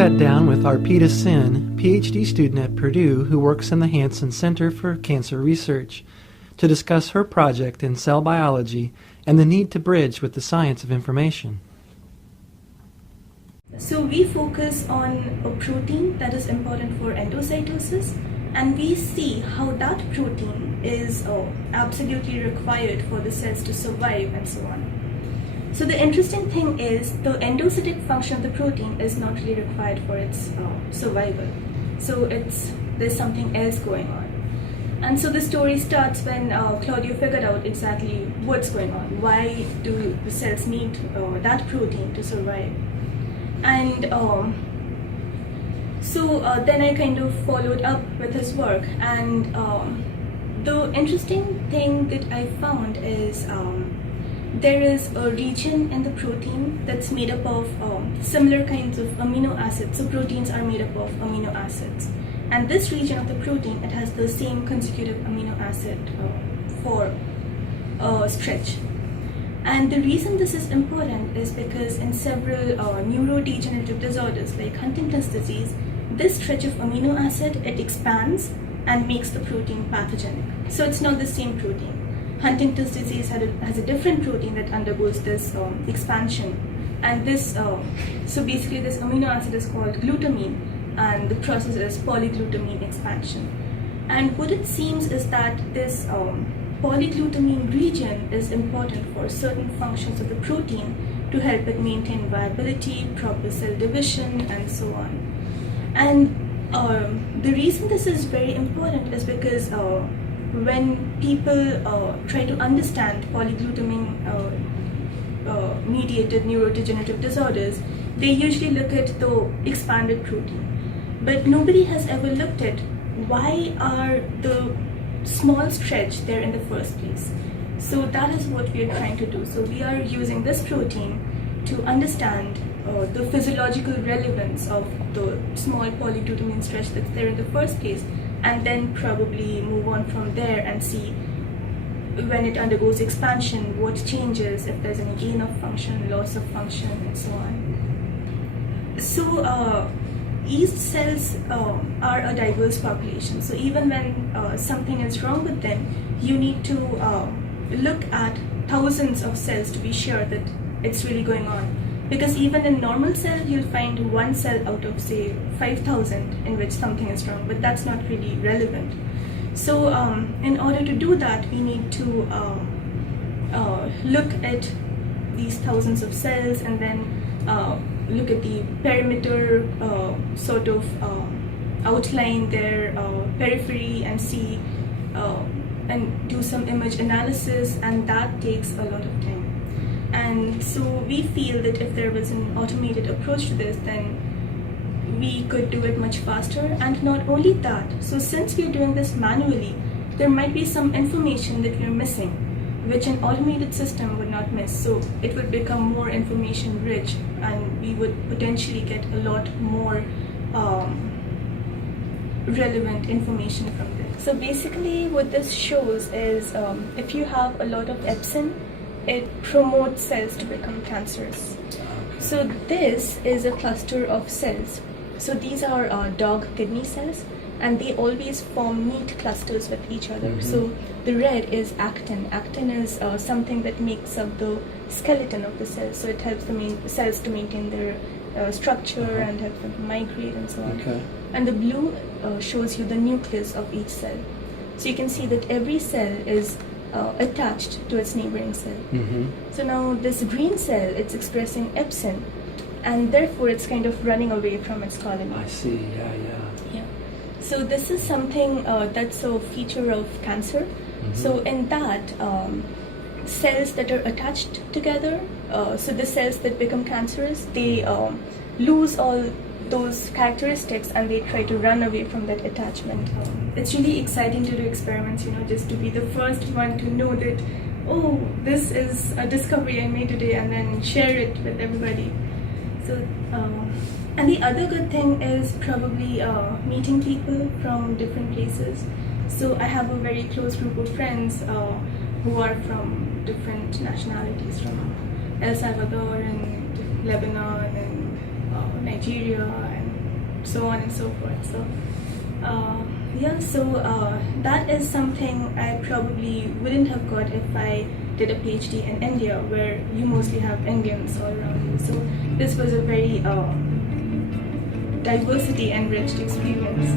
sat down with Arpita Sen, PhD student at Purdue who works in the Hansen Center for Cancer Research, to discuss her project in cell biology and the need to bridge with the science of information. So we focus on a protein that is important for endocytosis, and we see how that protein is absolutely required for the cells to survive and so on. So the interesting thing is the endocytic function of the protein is not really required for its survival. So there's something else going on. And so the story starts when Claudio figured out exactly what's going on. Why do the cells need that protein to survive? And then I kind of followed up with his work. And the interesting thing that I found is there is a region in the protein that's made up of similar kinds of amino acids. So proteins are made up of amino acids. And this region of the protein, it has the same consecutive amino acid for stretch. And the reason this is important is because in several neurodegenerative disorders like Huntington's disease, this stretch of amino acid, it expands and makes the protein pathogenic. So it's not the same protein. Huntington's disease has a different protein that undergoes this expansion. And so basically this amino acid is called glutamine, and the process is polyglutamine expansion. And what it seems is that this polyglutamine region is important for certain functions of the protein to help it maintain viability, proper cell division, and so on. And the reason this is very important is because when people try to understand polyglutamine mediated neurodegenerative disorders, they usually look at the expanded protein. But nobody has ever looked at why are the small stretch there in the first place. So that is what we are trying to do. So we are using this protein to understand the physiological relevance of the small polyglutamine stretch that's there in the first place, and then probably move on from there and see when it undergoes expansion, what changes, if there's any gain of function, loss of function, and so on. So yeast cells are a diverse population. So even when something is wrong with them, you need to look at thousands of cells to be sure that it's really going on. Because even in normal cell, you'll find one cell out of say 5,000 in which something is wrong, but that's not really relevant. So in order to do that, we need to look at these thousands of cells and then look at the perimeter, sort of outline their periphery and see and do some image analysis, and that takes a lot of time. And so we feel that if there was an automated approach to this, then we could do it much faster. And not only that, so since we're doing this manually, there might be some information that we're missing, which an automated system would not miss. So it would become more information rich, and we would potentially get a lot more relevant information from this. So basically what this shows is if you have a lot of Epsin, it promotes cells to become cancerous. So this is a cluster of cells. So these are dog kidney cells, and they always form neat clusters with each other. Mm-hmm. So the red is actin. Actin is something that makes up the skeleton of the cells. So it helps the cells to maintain their structure and help them migrate and so on. Okay. And the blue shows you the nucleus of each cell. So you can see that every cell is attached to its neighboring cell. Mm-hmm. So now this green cell, it's expressing Epsin, and therefore it's kind of running away from its colony. I see, yeah. So this is something that's a feature of cancer. Mm-hmm. So in that, cells that are attached together, so the cells that become cancerous, they lose all those characteristics and they try to run away from that attachment. It's really exciting to do experiments, just to be the first one to know that, oh, this is a discovery I made today, and then share it with everybody. So, and the other good thing is probably meeting people from different places. So I have a very close group of friends who are from different nationalities, from El Salvador and Lebanon and Nigeria and so on and so forth. So that is something I probably wouldn't have got if I did a PhD in India, where you mostly have Indians all around you. So this was a very diversity enriched experience.